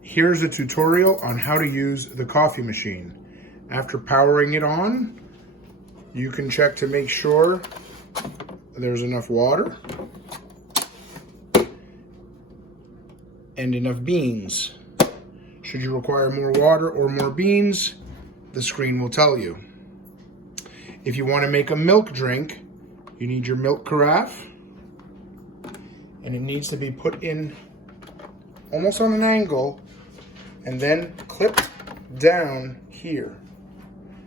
Here's a tutorial on how to use the coffee machine. After powering it on, you can check to make sure there's enough water and enough beans. Should you require more water or more beans, the screen will tell you. If you want to make a milk drink, you need your milk carafe, and it needs to be put in almost on an angle and then clipped down here.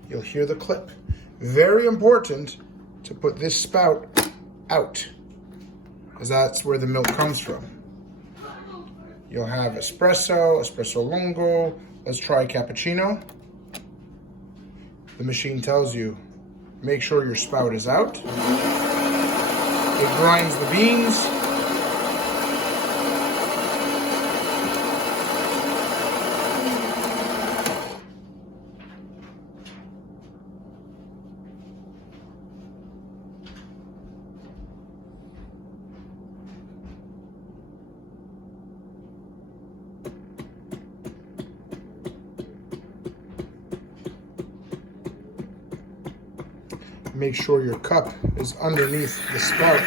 You'll hear the clip. Very important to put this spout out, as that's where the milk comes from. You'll have espresso, espresso lungo. Let's try cappuccino. The machine tells you, make sure your spout is out. It grinds the beans. Make sure your cup is underneath the spout.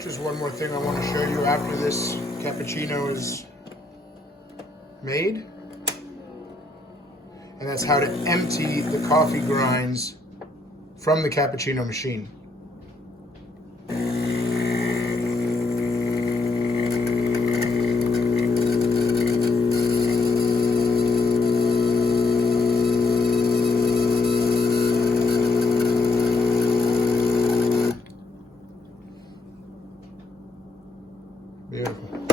Just one more thing I want to show you after this cappuccino is made, and that's how to empty the coffee grinds from the cappuccino machine. Beautiful.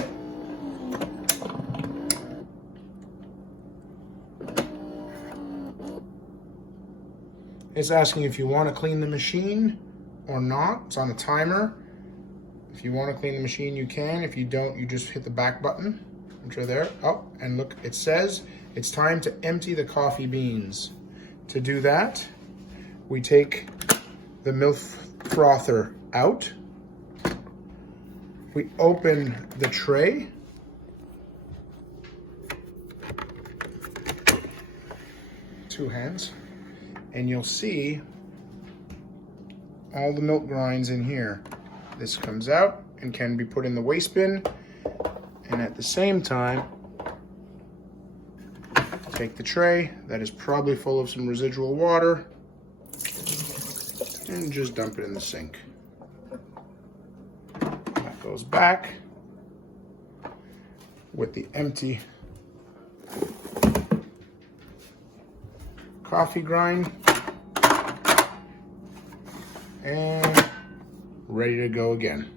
It's asking if you want to clean the machine or not. It's on a timer. If you want to clean the machine, you can. If you don't, you just hit the back button. Enter there. Oh, and look, it says it's time to empty the coffee beans. To do that, we take the milk frother out. We open the tray. Two hands. And you'll see all the milk grinds in here. This comes out and can be put in the waste bin. And at the same time, take the tray that is probably full of some residual water and just dump it in the sink. Goes back with the empty coffee grind and ready to go again.